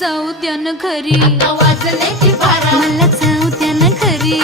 जाऊ द्या ना घरी, आता वाजले की बारा, मला जाऊ द्या ना घरी.